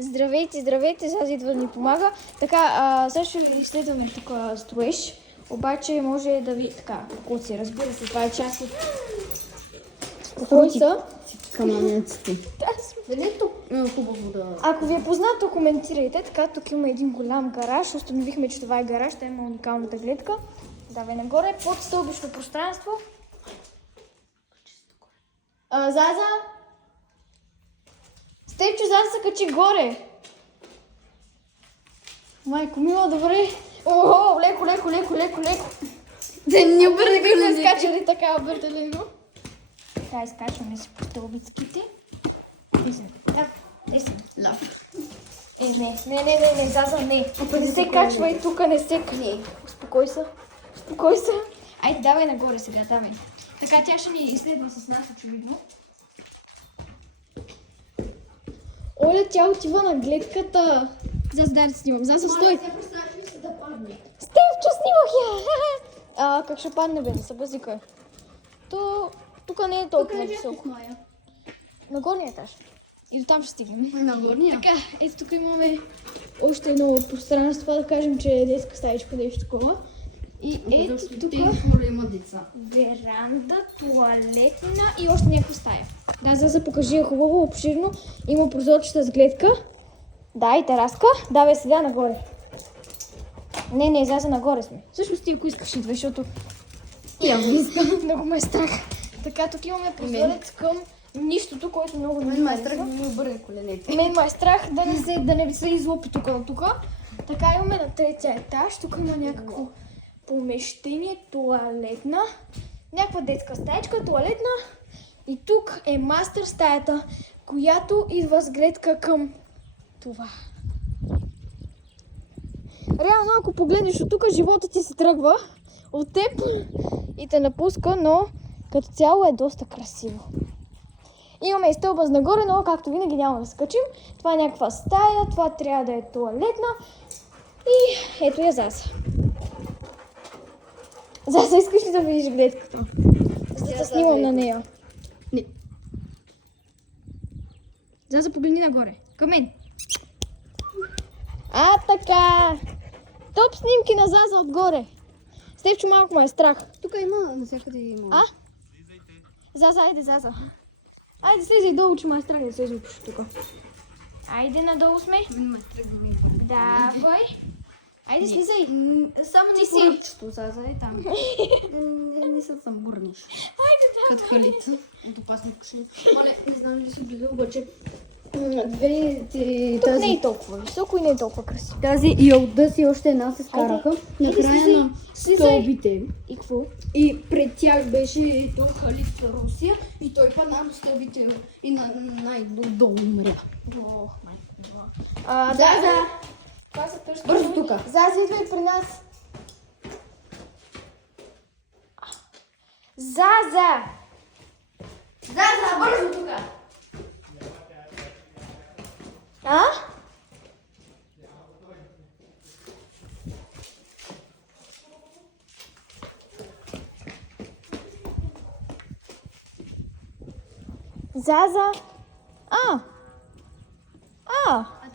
Здравейте, здравейте, сега идва да ни помага. Така, сега ще ви изследваме тук строеж, обаче може да ви... Така, куци, разбира се, това е част от... Кой са? Камънеците. Дали е тук? Хубаво да... Ако ви е познато, коментирайте. Така, тук има един голям гараж. Установихме, че това е гараж. Та има уникалната гледка. Давай нагоре. Под стълбищно пространство. Заза! Степчо, Заза се качи горе. Майко мила, добре. Охо, леко. Да не Бързо сме скачали така, бъртелено. Така, изкачваме си по стълбицките. Десен. Лав. Не, Заза, не. Не се качвай тук, не се качвай. Успокой се. Айде, давай нагоре сега, давай. Така, тя ще ни изследва с нас, очевидно. Оля, тя отива на гледката. Заза, дай да снимам. Заза, стой. Стевчо, снимах я. Как ще падне, бе, не се базикай. Тук не е толкова високо. На горния етаж. И до там ще стигнем. На горния? Така, ето тук имаме още едно пространство, да кажем, че е детска стаичка, нещо такова. И ето тук има деца. веранда, туалетна и още някаква стая. Да, Заза, покажи я хубаво, обширно. Има прозорчета с гледка. Да, и тераска. Давай сега нагоре. Не, Заза, нагоре сме. Всъщност ти, ако искаш, идвай, защото Я искам. много ме е страх. Така, тук имаме прозорец към нищото, което много не Мен е страх да ми обърне коленете. Мен ме е страх да не се излупи тук до тук. Така, имаме на третия етаж. Тук има някакво помещение, туалетна, някаква детска стаечка, туалетна. И тук е мастер стаята, която идва с гледка към това. Реално, ако погледнеш от тук, живота ти се тръгва от теб и те напуска, но като цяло е доста красиво. Имаме и стълба с нагоре, но както винаги няма да скачим. Това е някаква стая, това трябва да е туалетна. И ето я Заза. Заза, искаш ли да видиш гледката? За да снимам на нея. Не. Заза, погледни нагоре. Към мен. Така. Топ снимки на Заза отгоре. Степчо, малко ме е страх. Тук има, навсякъде има. Заза, айде, Заза. Айде, слизай долу, че ме е страх да се излупиш тук. Айде, надолу сме. Мен ме е страх да ми Давай. Айде, слизай. Само Ти на си. поръчето, Заза е там. Не се съмбурниш. Айде, да. Като халица. От опасно кошли. Оле, не знам ли си гледал, обаче две Тук не е толкова високо и не е толкова красиво. Тази и Алда си още една се скараха на края на стълбите. И какво? И пред тях беше ето Халит Русия и той падна на стълбите и най-долу умря. Ох, майко. Заза! Това са тъжки. Бързо тука! Заза, идвай при нас. Заза! Заза, бързо тука! Заза! А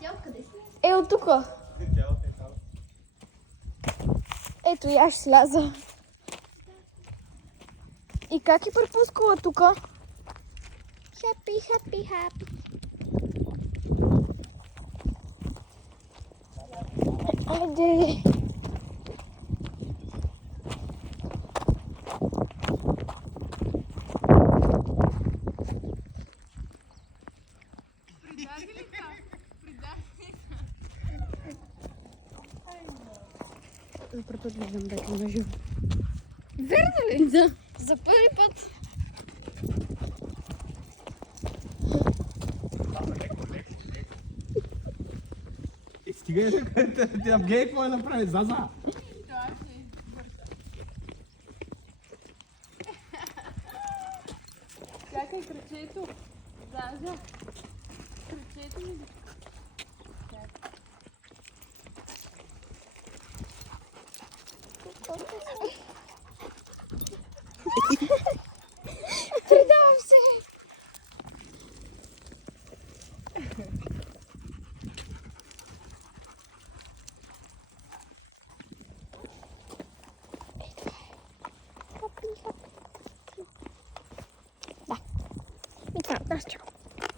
тя откъде си? Е, от тук. Ето и аз сляза. И как е препускала тук? Happy. Айде. За първи път виждам дека на живо. Верно ли? Да. За първи път. Стига ти на гей, какво е направи? Заза! Чакай кръчето. Заза. Кръчето ми. Предавам се. оставят нас. Чао!